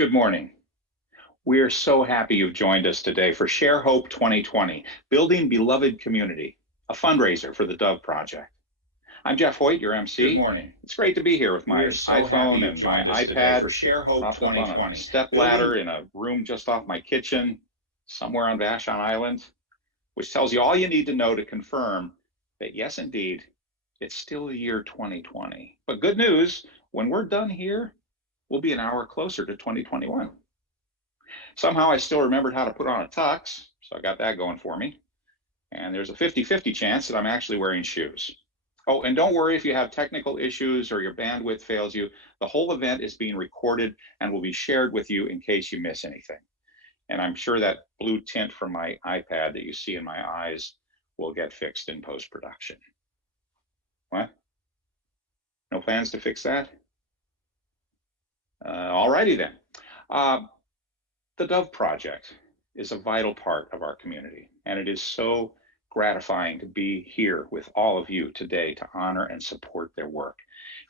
Good morning. We are so happy you've joined us today for Share Hope 2020, Building Beloved Community, a fundraiser for the Dove Project. I'm Jeff Hoyt, your Good MC. morning. It's great to be here with my We are so happy iPhone you've and my joined us today iPad for Share Hope propped up on a 2020. step ladder in a room just off my kitchen, somewhere on Vashon Island, which tells you all you need to know to confirm that yes, indeed, it's still the year 2020. But good news, when we're done here, we'll be an hour closer to 2021. Somehow I still remembered how to put on a tux, so I got that going for me. And there's a 50-50 chance that I'm actually wearing shoes. Oh, and don't worry if you have technical issues or your bandwidth fails you. The whole event is being recorded and will be shared with you in case you miss anything. And I'm sure that blue tint from my iPad that you see in my eyes will get fixed in post-production. What? No plans to fix that? Alrighty then. The Dove Project is a vital part of our community, and it is so gratifying to be here with all of you today to honor and support their work.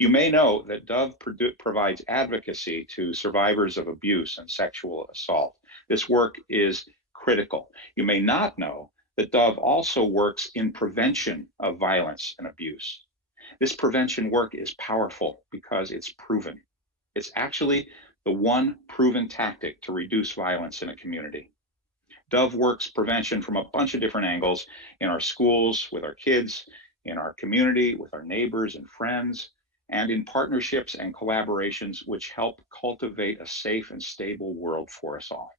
You may know that Dove provides advocacy to survivors of abuse and sexual assault. This work is critical. You may not know that Dove also works in prevention of violence and abuse. This prevention work is powerful because it's proven. It's actually the one proven tactic to reduce violence in a community. Dove works prevention from a bunch of different angles in our schools, with our kids, in our community, with our neighbors and friends, and in partnerships and collaborations which help cultivate a safe and stable world for us all.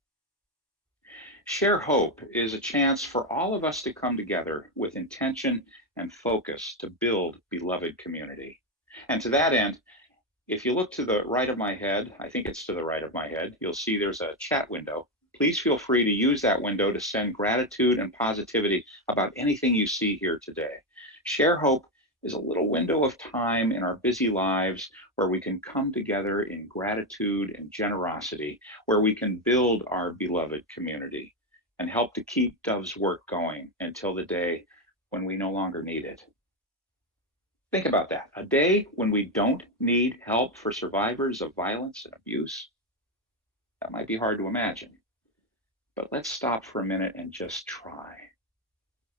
Share Hope is a chance for all of us to come together with intention and focus to build beloved community. And to that end, if you look to the right of my head, I think it's to the right of my head, you'll see there's a chat window. Please feel free to use that window to send gratitude and positivity about anything you see here today. Share Hope is a little window of time in our busy lives where we can come together in gratitude and generosity, where we can build our beloved community and help to keep Dove's work going until the day when we no longer need it. Think about that. A day when we don't need help for survivors of violence and abuse. That might be hard to imagine. But let's stop for a minute and just try.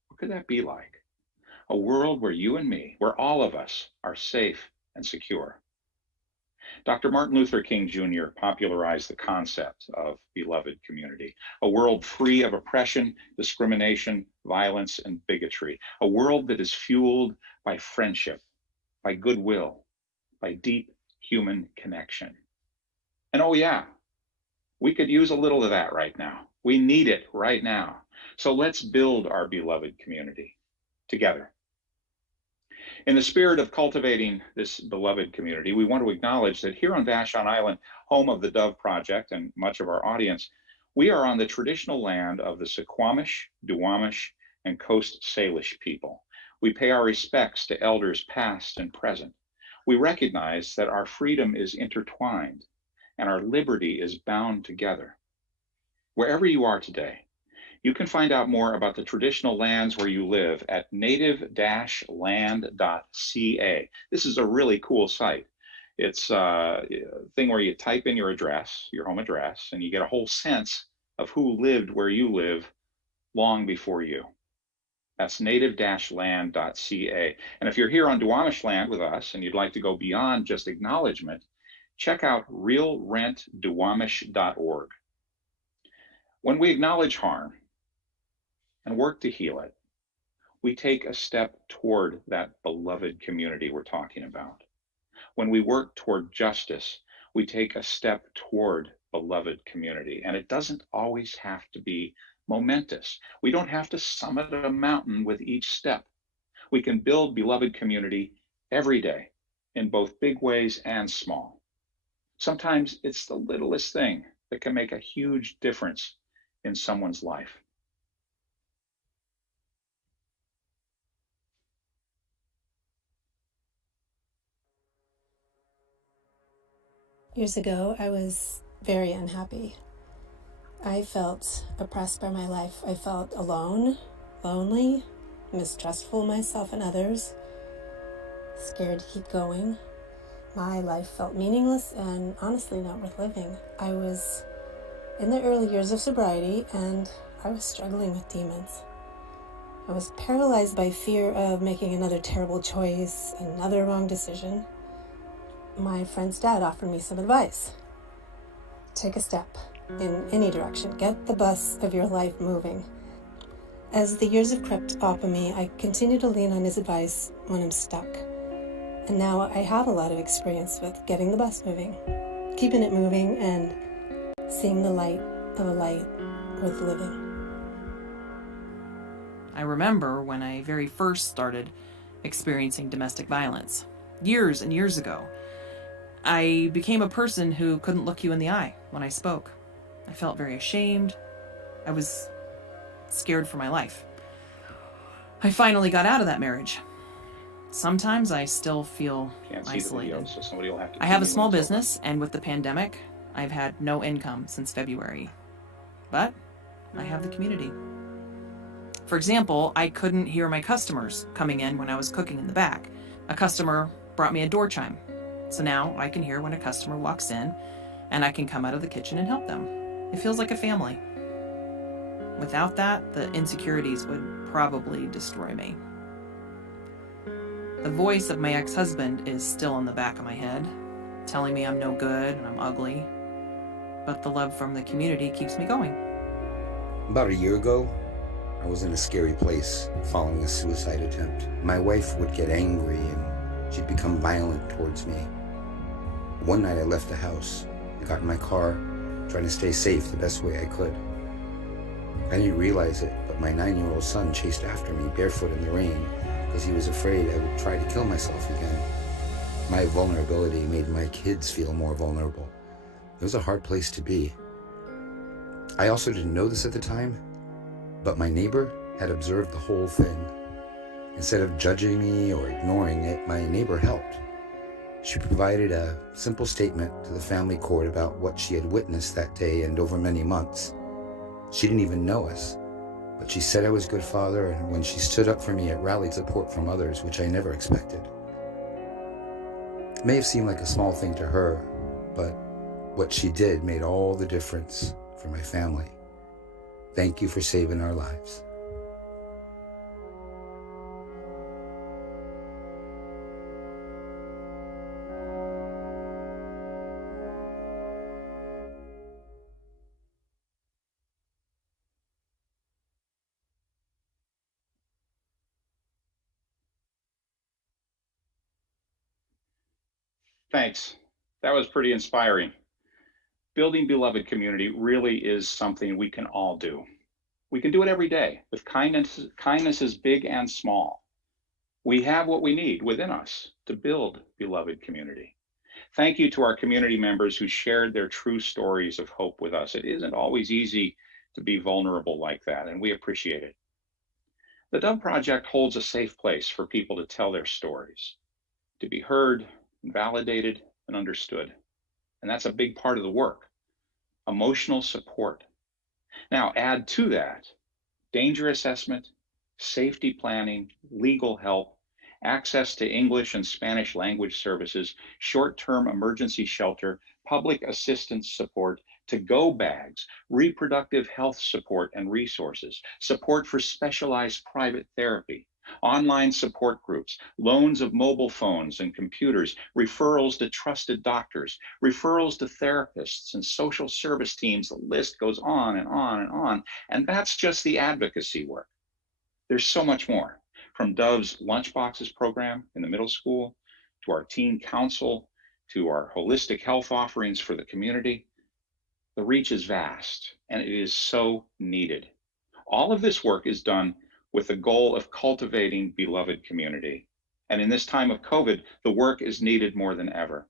What could that be like? A world where you and me, where all of us are safe and secure. Dr. Martin Luther King Jr. popularized the concept of beloved community, a world free of oppression, discrimination, violence, and bigotry, a world that is fueled by friendship, by goodwill, by deep human connection. And oh yeah, we could use a little of that right now. We need it right now. So let's build our beloved community together. In the spirit of cultivating this beloved community, we want to acknowledge that here on Vashon Island, home of the Dove Project and much of our audience, we are on the traditional land of the Suquamish, Duwamish, and Coast Salish people. We pay our respects to elders past and present. We recognize that our freedom is intertwined and our liberty is bound together. Wherever you are today, you can find out more about the traditional lands where you live at native-land.ca. This is a really cool site. It's a thing where you type in your address, your home address, and you get a whole sense of who lived where you live long before you. That's native-land.ca. And if you're here on Duwamish land with us and you'd like to go beyond just acknowledgement, check out realrentduwamish.org. When we acknowledge harm and work to heal it, we take a step toward that beloved community we're talking about. When we work toward justice, we take a step toward beloved community. And it doesn't always have to be momentous. We don't have to summit a mountain with each step. We can build beloved community every day in both big ways and small. Sometimes it's the littlest thing that can make a huge difference in someone's life. Years ago, I was very unhappy. I felt oppressed by my life. I felt alone, lonely, mistrustful of myself and others, scared to keep going. My life felt meaningless and honestly not worth living. I was in the early years of sobriety and I was struggling with demons. I was paralyzed by fear of making another terrible choice, another wrong decision. My friend's dad offered me some advice. Take a step in any direction. Get the bus of your life moving. As the years have crept up on me, I continue to lean on his advice when I'm stuck. And now I have a lot of experience with getting the bus moving, keeping it moving, and seeing the light of a light worth living. I remember when I very first started experiencing domestic violence, years and years ago. I became a person who couldn't look you in the eye when I spoke. I felt very ashamed. I was scared for my life. I finally got out of that marriage. Sometimes I still feel Can't see the isolated. video, so somebody will have to. I have a tell me small when it's over. business, and with the pandemic, I've had no income since February. But I have the community. For example, I couldn't hear my customers coming in when I was cooking in the back. A customer brought me a door chime. So now I can hear when a customer walks in, and I can come out of the kitchen and help them. It feels like a family. Without that, the insecurities would probably destroy me. The voice of my ex-husband is still in the back of my head, telling me I'm no good and I'm ugly. But the love from the community keeps me going. About a year ago, I was in a scary place following a suicide attempt. My wife would get angry and she'd become violent towards me. One night I left the house. I got in my car, trying to stay safe the best way I could. I didn't realize it, but my 9-year-old son chased after me barefoot in the rain because he was afraid I would try to kill myself again. My vulnerability made my kids feel more vulnerable. It was a hard place to be. I also didn't know this at the time, but my neighbor had observed the whole thing. Instead of judging me or ignoring it, my neighbor helped. She provided a simple statement to the family court about what she had witnessed that day and over many months. She didn't even know us, but she said I was a good father, and when she stood up for me, it rallied support from others, which I never expected. It may have seemed like a small thing to her, but what she did made all the difference for my family. Thank you for saving our lives. Thanks. That was pretty inspiring. Building beloved community really is something we can all do. We can do it every day with kindness. Kindness is big and small. We have what we need within us to build beloved community. Thank you to our community members who shared their true stories of hope with us. It isn't always easy to be vulnerable like that, and we appreciate it. The Dove Project holds a safe place for people to tell their stories, to be heard, validated, and understood. And that's a big part of the work. Emotional support. Now, add to that danger assessment, safety planning, legal help, access to English and Spanish language services, short-term emergency shelter, public assistance support, to-go bags, reproductive health support and resources, support for specialized private therapy, online support groups, loans of mobile phones and computers, referrals to trusted doctors, referrals to therapists and social service teams. The list goes on and on and on. And that's just the advocacy work. There's so much more, from Dove's Lunchboxes program in the middle school, to our teen council, to our holistic health offerings for the community. The reach is vast, and it is so needed. All of this work is done with the goal of cultivating beloved community. And in this time of COVID, the work is needed more than ever.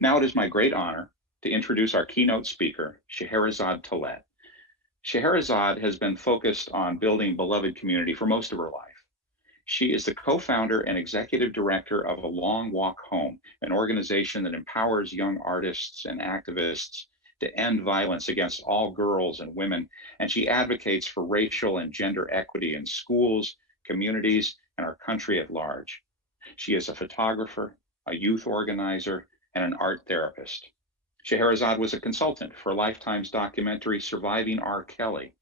Now it is my great honor to introduce our keynote speaker, Scheherazade Talet. Scheherazade has been focused on building beloved community for most of her life. She is the co-founder and executive director of A Long Walk Home, an organization that empowers young artists and activists to end violence against all girls and women, and she advocates for racial and gender equity in schools, communities, and our country at large. She is a photographer, a youth organizer, and an art therapist. Scheherazade was a consultant for Lifetime's documentary Surviving R. Kelly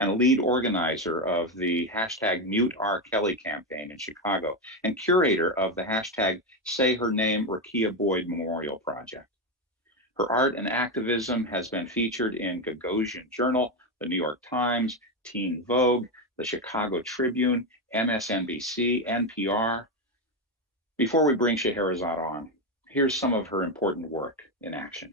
and a lead organizer of the hashtag Mute R. Kelly campaign in Chicago and curator of the hashtag Say Her Name Rakia Boyd Memorial Project. Her art and activism has been featured in Gagosian Journal, the New York Times, Teen Vogue, the Chicago Tribune, MSNBC, NPR. Before we bring Scheherazade on, here's some of her important work in action.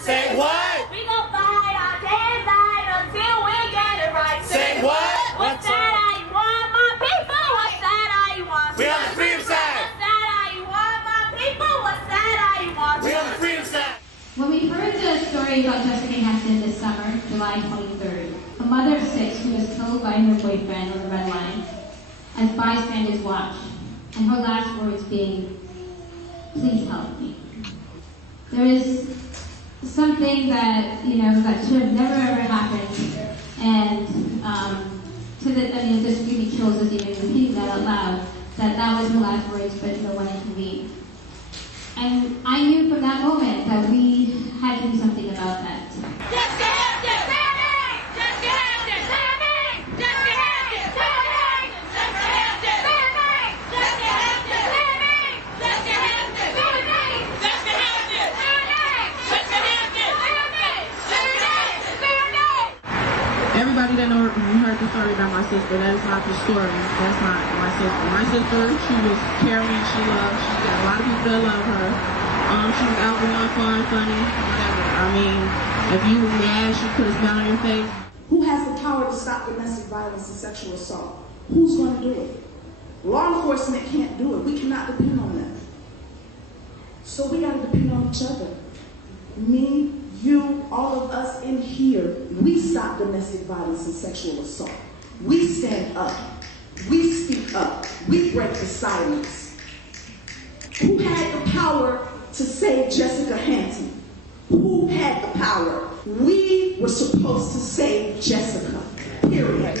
Say what? We gon' fight our day and night until we get it right. Say what? What's that I want, my people? What's that I want? We on the freedom side. What's that I want, my people? What's that I want? We on the freedom side. When we heard the story about Jessica Hampton this summer, July 23rd, a mother of 6 who was killed by her boyfriend on the Red Line, as bystanders watched, and her last words being, "Please help me." There is something that, that should have never ever happened, and it just gave me chills as even repeating that out loud, that was her last words, but no one intervened. And I knew from that moment that we had to do something about that. Jessica Hampton! Say her name! Jessica Hampton! Say her name! Jessica Hampton! Say her name! Jessica Hampton! Say her name! Jessica Hampton! Say her name! Jessica Hampton! Say her name! Jessica Hampton! Say her name! Jessica Hampton! Say her name! Jessica Hampton! Say her name! Everybody that heard the story about my sister, that is not the story. That's not my sister. My sister, she was caring, she loved, she got a lot of people that love her. She was out with fun, funny, whatever. I mean, if you were mad, she put a smile on your face. Who has the power to stop domestic violence and sexual assault? Who's going to do it? Law enforcement can't do it. We cannot depend on them. So we got to depend on each other. Me, you, all of us in here, we stop domestic violence and sexual assault. We stand up. We speak up. We break the silence. Who had the power to save Jessica Hampton? Who had the power? We were supposed to save Jessica. Period.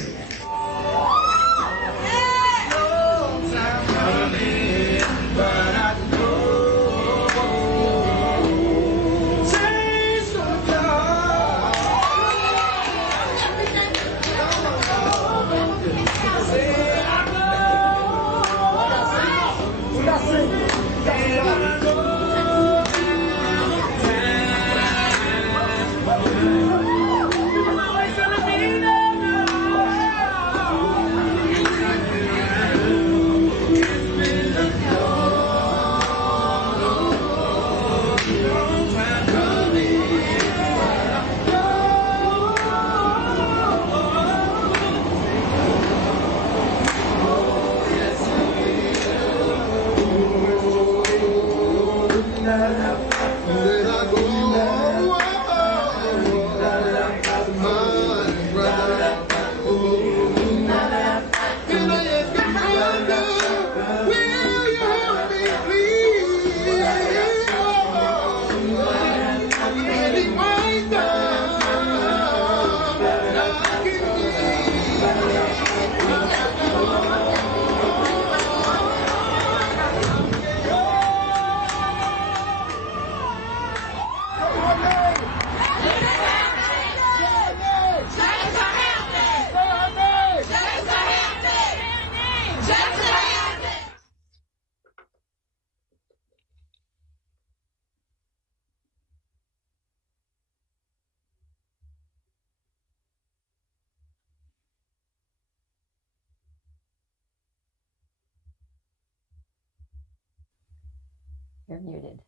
You're muted,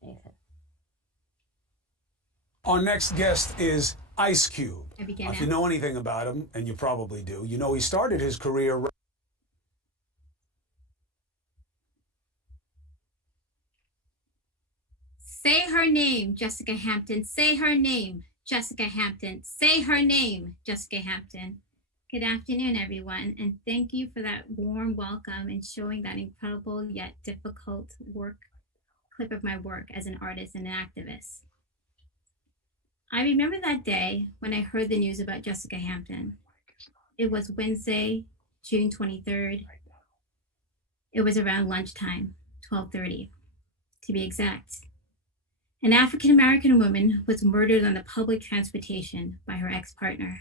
Nathan. Our next guest is Ice Cube. If you know anything about him, and you probably do, you know he started his career. Say Her name, Jessica Hampton. Say her name, Jessica Hampton. Say her name, Jessica Hampton. Good afternoon, everyone, and thank you for that warm welcome and showing that incredible yet difficult clip of my work as an artist and an activist. I remember that day when I heard the news about Jessica Hampton. It was Wednesday, June 23rd. It was around lunchtime, 12:30 to be exact. An African-American woman was murdered on the public transportation by her ex-partner.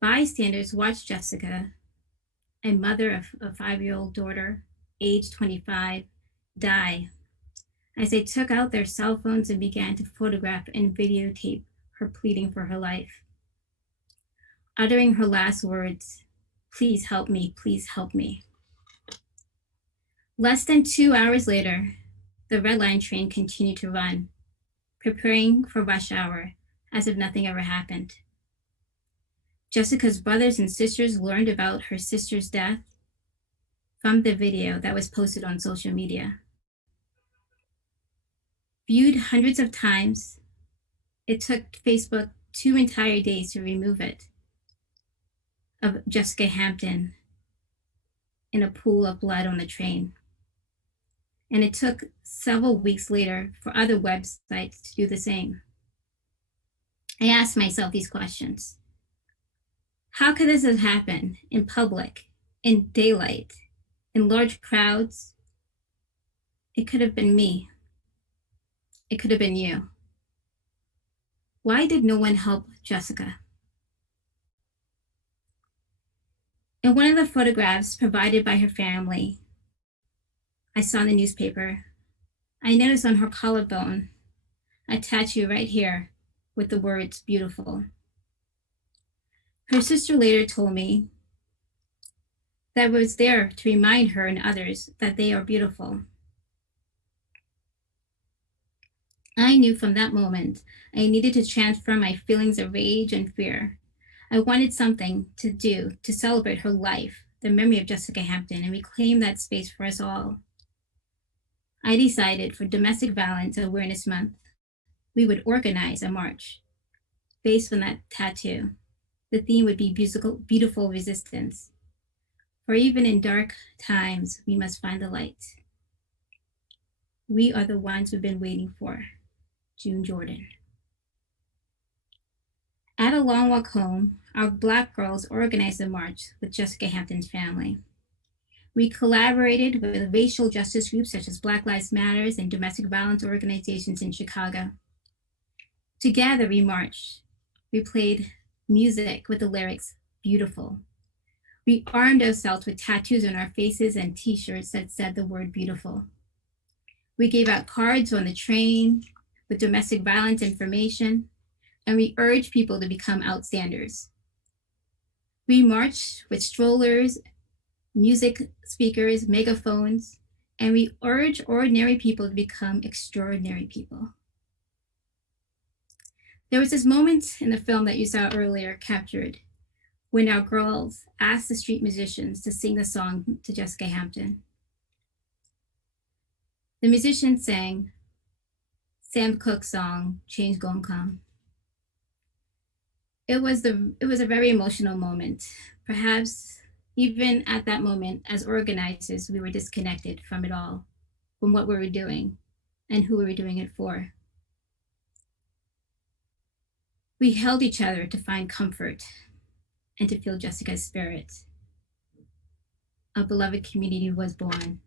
Bystanders watched Jessica, a mother of a 5-year-old daughter, age 25, die as they took out their cell phones and began to photograph and videotape her pleading for her life. Uttering her last words, "Please help me, please help me." Less than 2 hours later, the Red Line train continued to run, preparing for rush hour as if nothing ever happened. Jessica's brothers and sisters learned about her sister's death from the video that was posted on social media. Viewed hundreds of times, it took Facebook 2 entire days to remove it, of Jessica Hampton in a pool of blood on the train. And it took several weeks later for other websites to do the same. I asked myself these questions. How could this have happened in public, in daylight, in large crowds? It could have been me. It could have been you. Why did no one help Jessica? In one of the photographs provided by her family, I saw in the newspaper, I noticed on her collarbone a tattoo right here with the words "beautiful." Her sister later told me that it was there to remind her and others that they are beautiful. I knew from that moment I needed to transfer my feelings of rage and fear. I wanted something to do to celebrate her life, the memory of Jessica Hampton, and reclaim that space for us all. I decided for Domestic Violence Awareness Month, we would organize a march based on that tattoo. The theme would be beautiful resistance. For even in dark times, we must find the light. We are the ones we've been waiting for. June Jordan. At a long walk home, our Black girls organized a march with Jessica Hampton's family. We collaborated with racial justice groups such as Black Lives Matter and domestic violence organizations in Chicago. Together we marched. We played music with the lyrics, "Beautiful." We armed ourselves with tattoos on our faces and t-shirts that said the word "beautiful." We gave out cards on the train with domestic violence information, and we urged people to become outstanders. We marched with strollers, music speakers, megaphones, and we urge ordinary people to become extraordinary people. There was this moment in the film that you saw earlier captured when our girls asked the street musicians to sing the song to Jessica Hampton. The musicians sang Sam Cooke's song, "Change Gon' Come." It was a very emotional moment. Perhaps even at that moment, as organizers, we were disconnected from it all, from what we were doing and who we were doing it for. We held each other to find comfort and to feel Jessica's spirit. A beloved community was born.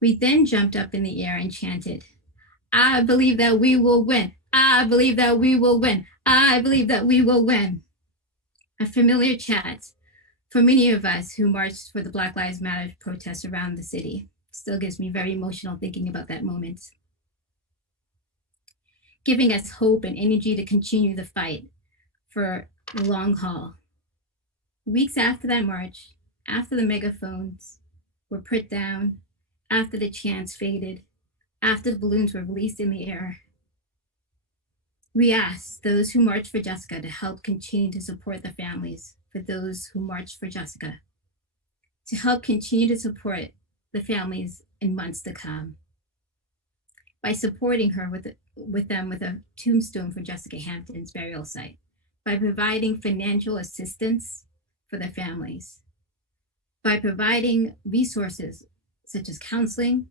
We then jumped up in the air and chanted, "I believe that we will win. I believe that we will win. I believe that we will win." A familiar chant for many of us who marched for the Black Lives Matter protests around the city. Still gives me very emotional thinking about that moment. Giving us hope and energy to continue the fight for the long haul. Weeks after that march, after the megaphones were put down, after the chants faded, after the balloons were released in the air, we asked those who marched for Jessica to help continue to support the families for those who marched for Jessica, to help continue to support the families in months to come. by supporting her with a tombstone for Jessica Hampton's burial site, by providing financial assistance for the families, by providing resources such as counseling,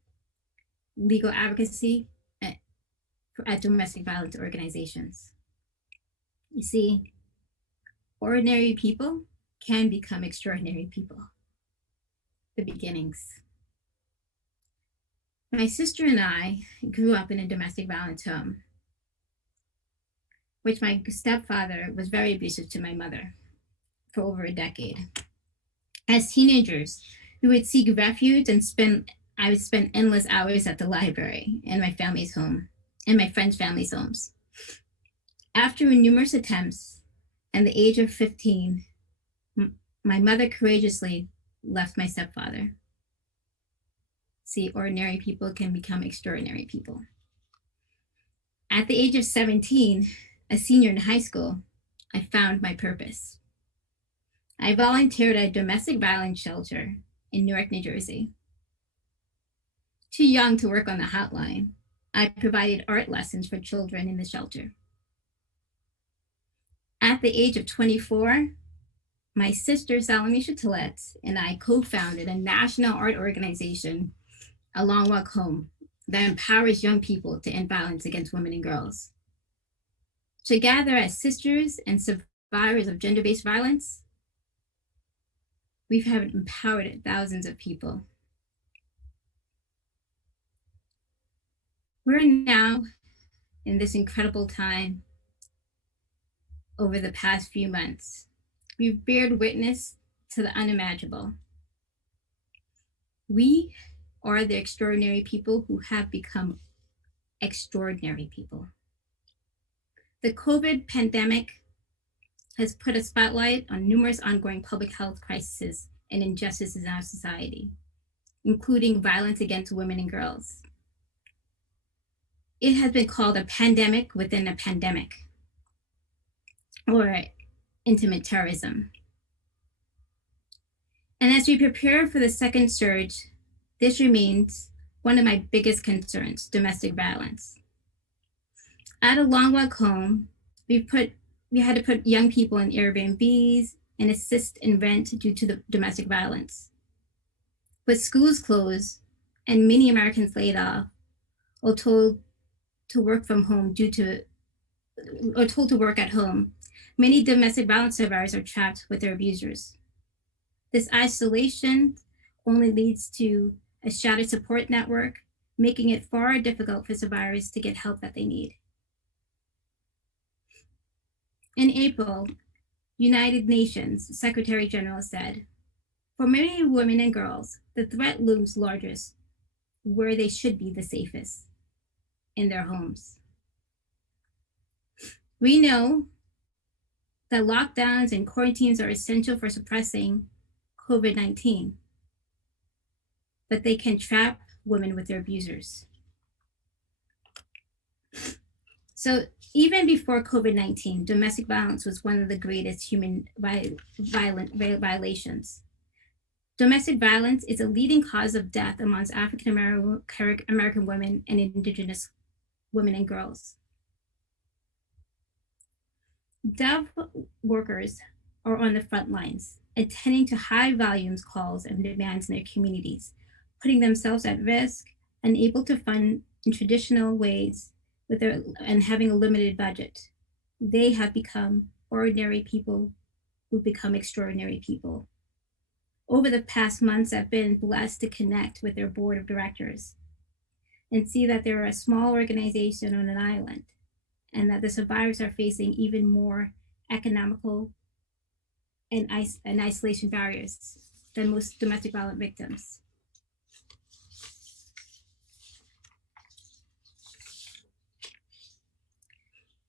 legal advocacy at domestic violence organizations. You see, ordinary people can become extraordinary people. The beginnings. My sister and I grew up in a domestic violence home, which my stepfather was very abusive to my mother for over a decade. As teenagers, we would seek refuge and I would spend endless hours at the library in my family's home, in my friends' family's homes. After numerous attempts, at the age of 15, my mother courageously left my stepfather. See, ordinary people can become extraordinary people. At the age of 17, a senior in high school, I found my purpose. I volunteered at a domestic violence shelter in Newark, New Jersey. Too young to work on the hotline, I provided art lessons for children in the shelter. At the age of 24, my sister, Salamisha Tillett, and I co-founded a national art organization, A Long Walk Home, that empowers young people to end violence against women and girls. Together as sisters and survivors of gender-based violence, we've empowered thousands of people. We're now in this incredible time over the past few months. We've bared witness to the unimaginable. We are the extraordinary people who have become extraordinary people. The COVID pandemic has put a spotlight on numerous ongoing public health crises and injustices in our society, including violence against women and girls. It has been called a pandemic within a pandemic, or intimate terrorism. And as we prepare for the second surge, this remains one of my biggest concerns: domestic violence. At A Long Walk Home, we had to put young people in Airbnbs and assist in rent due to the domestic violence. With schools closed and many Americans laid off or told to work from home or told to work at home, many domestic violence survivors are trapped with their abusers. This isolation only leads to a shattered support network, making it far difficult for survivors to get help that they need. In April, United Nations Secretary General said, "For many women and girls, the threat looms largest where they should be the safest, in their homes." We know that lockdowns and quarantines are essential for suppressing COVID-19, but they can trap women with their abusers. So even before COVID-19, domestic violence was one of the greatest human violations. Domestic violence is a leading cause of death amongst African American women and Indigenous women and girls. Dove workers are on the front lines, attending to high volumes calls and demands in their communities, putting themselves at risk, unable to fund in traditional ways and having a limited budget. They have become ordinary people who become extraordinary people. Over the past months, I've been blessed to connect with their board of directors and see that they're a small organization on an island, and that the survivors are facing even more economical and isolation barriers than most domestic violence victims.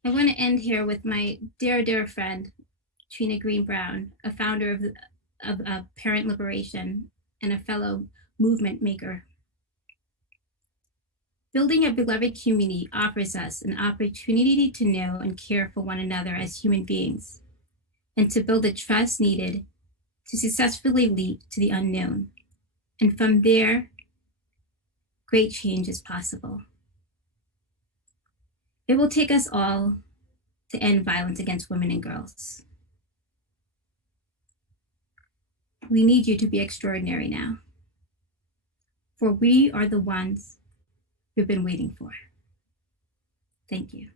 I want to end here with my dear friend, Trina Green Brown, a founder of Parent Liberation and a fellow movement maker. Building a beloved community offers us an opportunity to know and care for one another as human beings, and to build the trust needed to successfully leap to the unknown. And from there, great change is possible. It will take us all to end violence against women and girls. We need you to be extraordinary now, for we are the ones we've been waiting for. Thank you.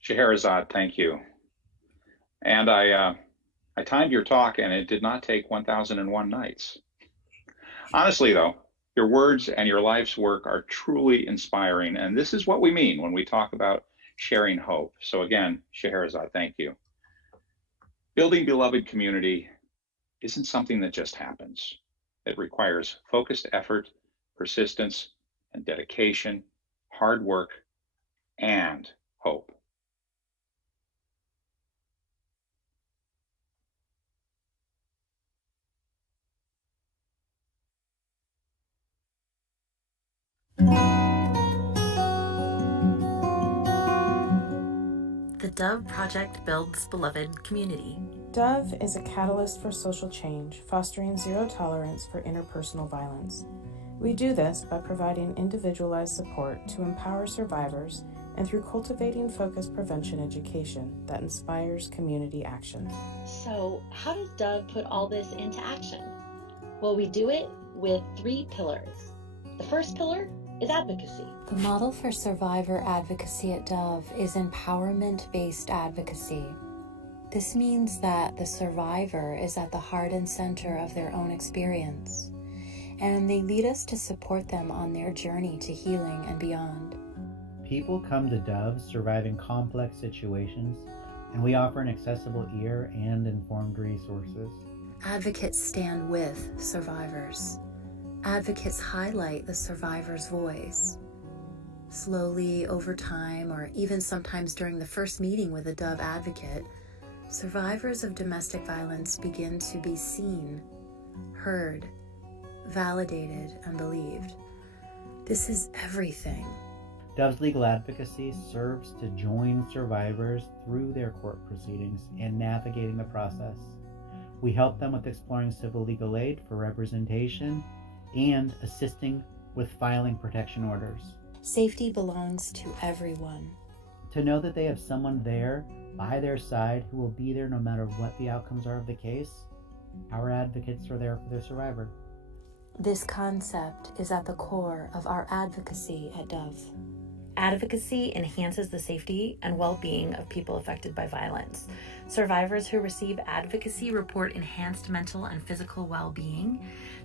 Scheherazade, thank you. And I timed your talk, and it did not take 1001 nights. Honestly, though, your words and your life's work are truly inspiring, and this is what we mean when we talk about sharing hope. So again, Scheherazade, thank you. Building beloved community isn't something that just happens. It requires focused effort, persistence, and dedication, hard work, and hope. The Dove Project builds beloved community. Dove is a catalyst for social change, fostering zero tolerance for interpersonal violence. We do this by providing individualized support to empower survivors and through cultivating focused prevention education that inspires community action. So, how does Dove put all this into action? Well, we do it with 3 pillars. The first pillar is advocacy. The model for survivor advocacy at Dove is empowerment-based advocacy. This means that the survivor is at the heart and center of their own experience, and they lead us to support them on their journey to healing and beyond. People come to Dove surviving complex situations, and we offer an accessible ear and informed resources. Advocates stand with survivors. Advocates highlight the survivor's voice. Slowly, over time, or even sometimes during the first meeting with a Dove advocate, survivors of domestic violence begin to be seen, heard, validated, and believed. This is everything. Dove's legal advocacy serves to join survivors through their court proceedings and navigating the process. We help them with exploring civil legal aid for representation and assisting with filing protection orders. Safety belongs to everyone. To know that they have someone there by their side who will be there no matter what the outcomes are of the case, our advocates are there for their survivor. This concept is at the core of our advocacy at Dove. Advocacy enhances the safety and well-being of people affected by violence. Survivors who receive advocacy report enhanced mental and physical well-being.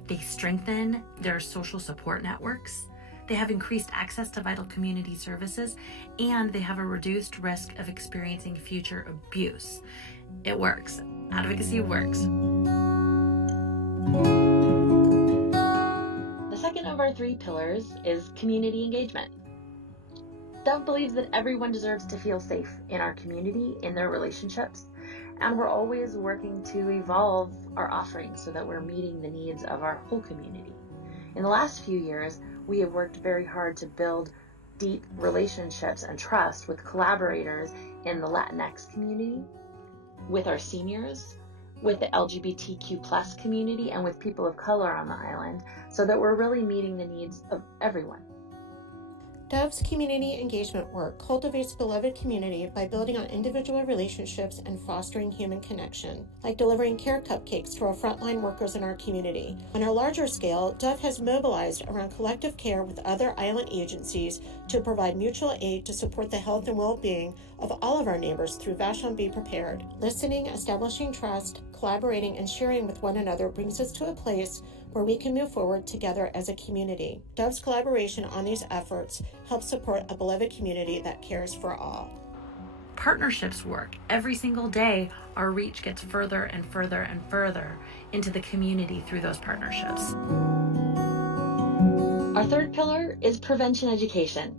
They strengthen their social support networks. They have increased access to vital community services, and they have a reduced risk of experiencing future abuse. It works. Advocacy works. The second of our 3 pillars is community engagement. Dove believes that everyone deserves to feel safe in our community, in their relationships, and we're always working to evolve our offerings so that we're meeting the needs of our whole community. In the last few years, we have worked very hard to build deep relationships and trust with collaborators in the Latinx community, with our seniors, with the LGBTQ+ community, and with people of color on the island, so that we're really meeting the needs of everyone. Dove's community engagement work cultivates beloved community by building on individual relationships and fostering human connection, like delivering care cupcakes to our frontline workers in our community. On a larger scale, Dove has mobilized around collective care with other island agencies to provide mutual aid to support the health and well-being of all of our neighbors through Vashon Be Prepared. Listening, establishing trust, collaborating, and sharing with one another brings us to a place where we can move forward together as a community. Dove's collaboration on these efforts helps support a beloved community that cares for all. Partnerships work. Every single day, our reach gets further and further and further into the community through those partnerships. Our third pillar is prevention education.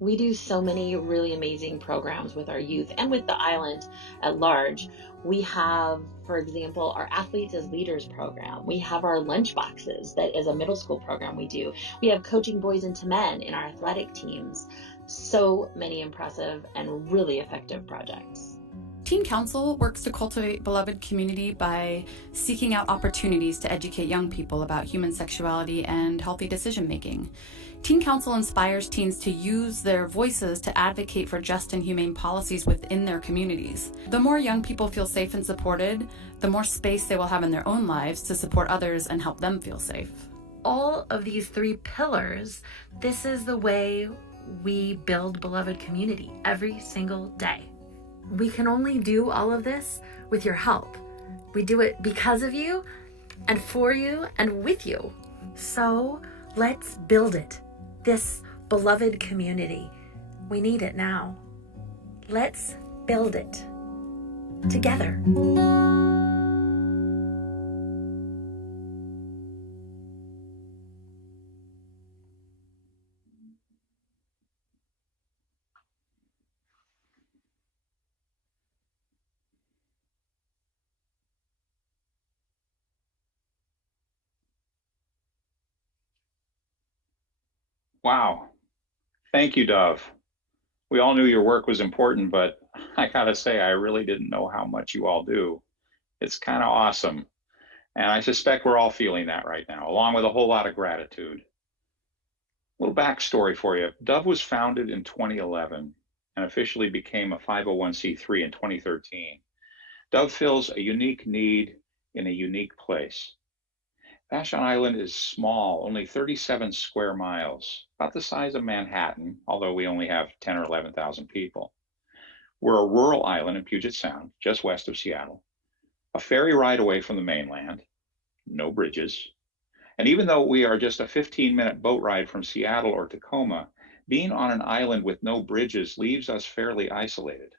We do so many really amazing programs with our youth and with the island at large. We have, for example, our Athletes as Leaders program. We have our lunch boxes, that is a middle school program we do. We have coaching boys into men in our athletic teams. So many impressive and really effective projects. Teen Council works to cultivate beloved community by seeking out opportunities to educate young people about human sexuality and healthy decision making. Teen Council inspires teens to use their voices to advocate for just and humane policies within their communities. The more young people feel safe and supported, the more space they will have in their own lives to support others and help them feel safe. All of these three pillars, this is the way we build beloved community every single day. We can only do all of this with your help. We do it because of you and for you and with you. So let's build it. This beloved community. We need it now. Let's build it together. Wow. Thank you, Dove. We all knew your work was important, but I gotta say, I really didn't know how much you all do. It's kind of awesome. And I suspect we're all feeling that right now, along with a whole lot of gratitude. A little backstory for you. Dove was founded in 2011 and officially became a 501c3 in 2013. Dove fills a unique need in a unique place. Vashon Island is small, only 37 square miles, about the size of Manhattan, although we only have 10 or 11,000 people. We're a rural island in Puget Sound, just west of Seattle, a ferry ride away from the mainland, no bridges. And even though we are just a 15-minute boat ride from Seattle or Tacoma, being on an island with no bridges leaves us fairly isolated.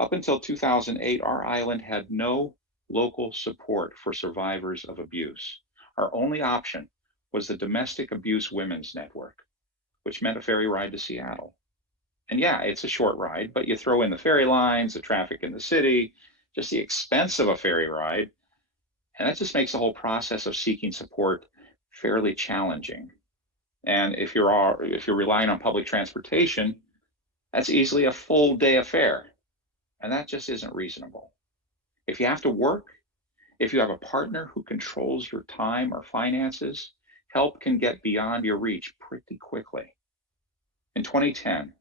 Up until 2008, our island had no local support for survivors of abuse. Our only option was the Domestic Abuse Women's Network, which meant a ferry ride to Seattle. And yeah, it's a short ride, but you throw in the ferry lines, the traffic in the city, just the expense of a ferry ride, and that just makes the whole process of seeking support fairly challenging. And if you're relying on public transportation, that's easily a full day affair, and that just isn't reasonable. If you have to work, if you have a partner who controls your time or finances, help can get beyond your reach pretty quickly. In 2010,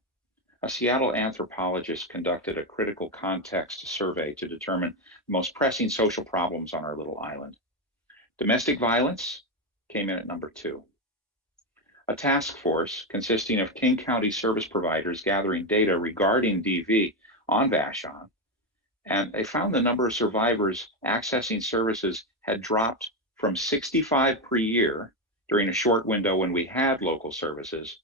a Seattle anthropologist conducted a critical context survey to determine the most pressing social problems on our little island. Domestic violence came in at number 2. A task force consisting of King County service providers gathering data regarding DV on Vashon, and they found the number of survivors accessing services had dropped from 65 per year during a short window when we had local services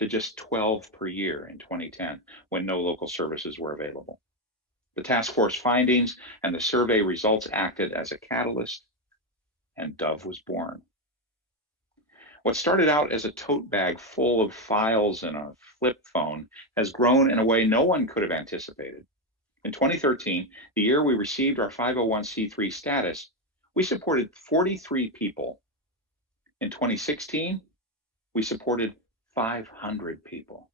to just 12 per year in 2010 when no local services were available. The task force findings and the survey results acted as a catalyst, and Dove was born. What started out as a tote bag full of files and a flip phone has grown in a way no one could have anticipated. In 2013, the year we received our 501c3 status, we supported 43 people. In 2016, we supported 500 people.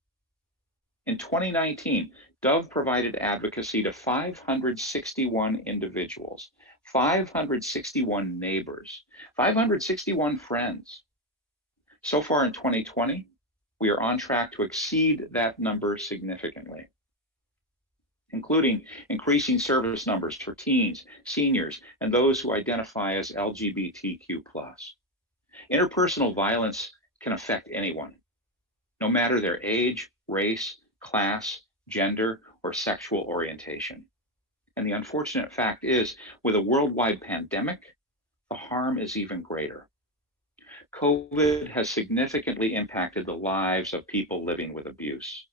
In 2019, Dove provided advocacy to 561 individuals, 561 neighbors, 561 friends. So far in 2020, we are on track to exceed that number significantly, including increasing service numbers for teens, seniors, and those who identify as LGBTQ+. Interpersonal violence can affect anyone, no matter their age, race, class, gender, or sexual orientation. And the unfortunate fact is, with a worldwide pandemic, the harm is even greater. COVID has significantly impacted the lives of people living with abuse.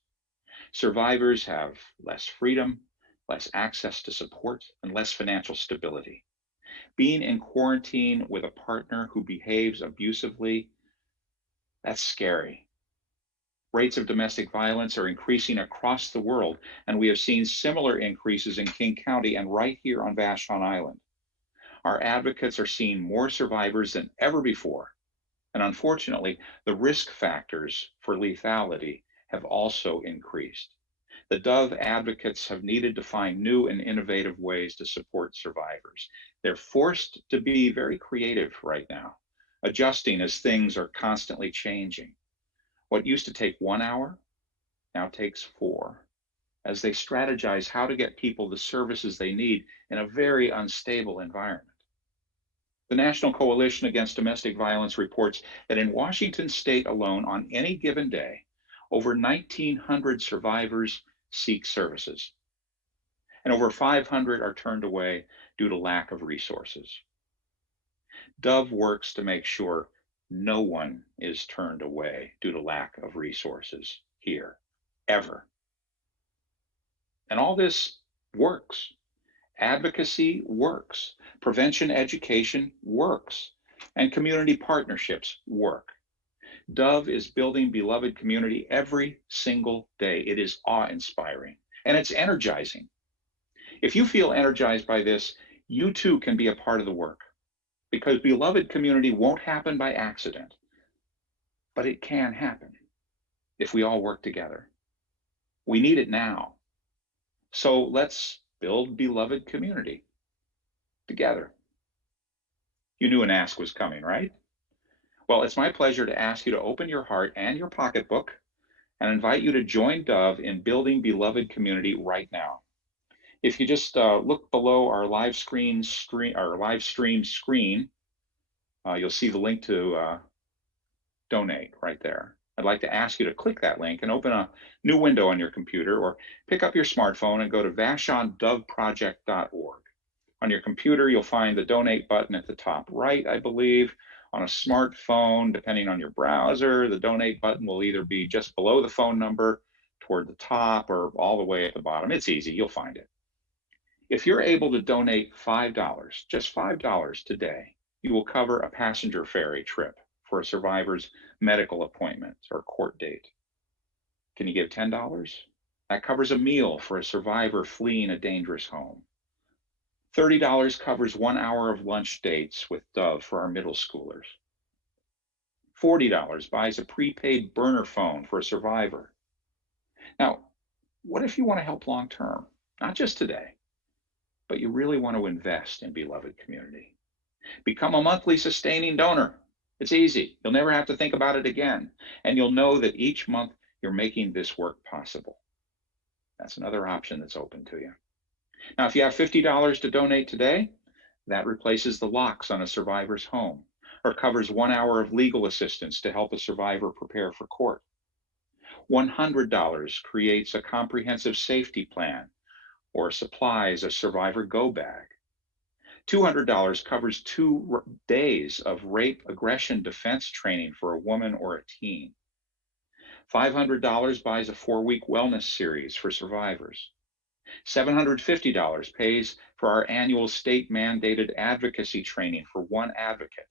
Survivors have less freedom, less access to support, and less financial stability. Being in quarantine with a partner who behaves abusively, that's scary. Rates of domestic violence are increasing across the world, and we have seen similar increases in King County and right here on Vashon Island. Our advocates are seeing more survivors than ever before, and unfortunately, the risk factors for lethality have also increased. The Dove advocates have needed to find new and innovative ways to support survivors. They're forced to be very creative right now, adjusting as things are constantly changing. What used to take 1 hour now takes 4, as they strategize how to get people the services they need in a very unstable environment. The National Coalition Against Domestic Violence reports that in Washington state alone, on any given day, over 1,900 survivors seek services, and over 500 are turned away due to lack of resources. Dove works to make sure no one is turned away due to lack of resources here, ever. And all this works. Advocacy works. Prevention education works. And community partnerships work. Dove is building beloved community every single day. It is awe-inspiring and it's energizing. If you feel energized by this, you too can be a part of the work, because beloved community won't happen by accident, but it can happen if we all work together. We need it now. So let's build beloved community together. You knew an ask was coming, right? Well, it's my pleasure to ask you to open your heart and your pocketbook and invite you to join Dove in building beloved community right now. If you just look below our live stream screen, you'll see the link to donate right there. I'd like to ask you to click that link and open a new window on your computer, or pick up your smartphone and go to vashondoveproject.org. On your computer, you'll find the donate button at the top right, I believe. On a smartphone, depending on your browser, the donate button will either be just below the phone number, toward the top, or all the way at the bottom. It's easy, you'll find it. If you're able to donate $5, just $5 today, you will cover a passenger ferry trip for a survivor's medical appointment or court date. Can you give $10? That covers a meal for a survivor fleeing a dangerous home. $30 covers 1 hour of lunch dates with Dove for our middle schoolers. $40 buys a prepaid burner phone for a survivor. Now, what if you want to help long term? Not just today, but you really want to invest in beloved community. Become a monthly sustaining donor. It's easy. You'll never have to think about it again. And you'll know that each month you're making this work possible. That's another option that's open to you. Now, if you have $50 to donate today, that replaces the locks on a survivor's home, or covers 1 hour of legal assistance to help a survivor prepare for court. $100 creates a comprehensive safety plan or supplies a survivor go bag. $200 covers 2 days of rape aggression defense training for a woman or a teen. $500 buys a 4-week wellness series for survivors. $750 pays for our annual state-mandated advocacy training for 1 advocate.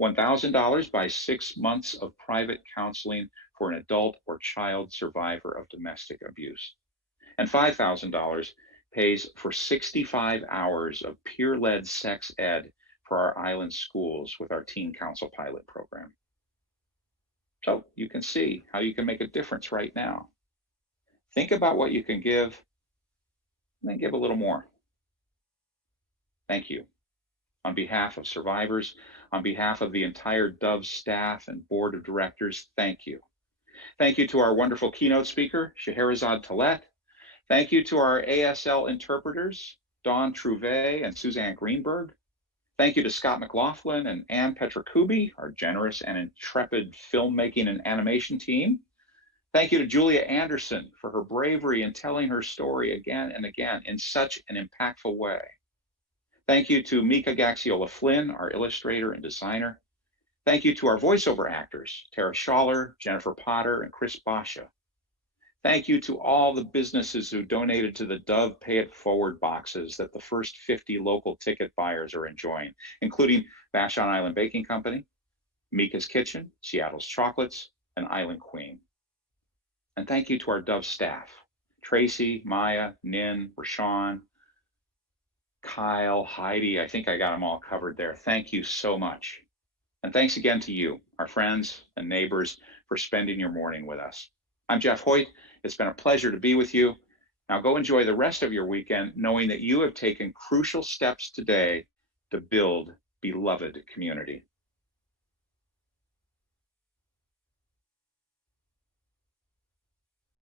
$1,000 buys 6 months of private counseling for an adult or child survivor of domestic abuse. And $5,000 pays for 65 hours of peer-led sex ed for our island schools with our Teen Council pilot program. So you can see how you can make a difference right now. Think about what you can give, and then give a little more. Thank you. On behalf of survivors, on behalf of the entire Dove staff and board of directors, thank you. Thank you to our wonderful keynote speaker, Scheherazade Talet. Thank you to our ASL interpreters, Dawn Trouvé and Suzanne Greenberg. Thank you to Scott McLaughlin and Ann Petrakubi, our generous and intrepid filmmaking and animation team. Thank you to Julia Anderson for her bravery in telling her story again and again in such an impactful way. Thank you to Mika Gaxiola Flynn, our illustrator and designer. Thank you to our voiceover actors, Tara Schaller, Jennifer Potter, and Chris Basha. Thank you to all the businesses who donated to the Dove Pay It Forward boxes that the first 50 local ticket buyers are enjoying, including Vashon Island Baking Company, Mika's Kitchen, Seattle's Chocolates, and Island Queen. And thank you to our Dove staff, Tracy, Maya, Nin, Rashawn, Kyle, Heidi. I think I got them all covered there. Thank you so much. And thanks again to you, our friends and neighbors, for spending your morning with us. I'm Jeff Hoyt, It's been a pleasure to be with you. Now go enjoy the rest of your weekend, knowing that you have taken crucial steps today to build beloved community.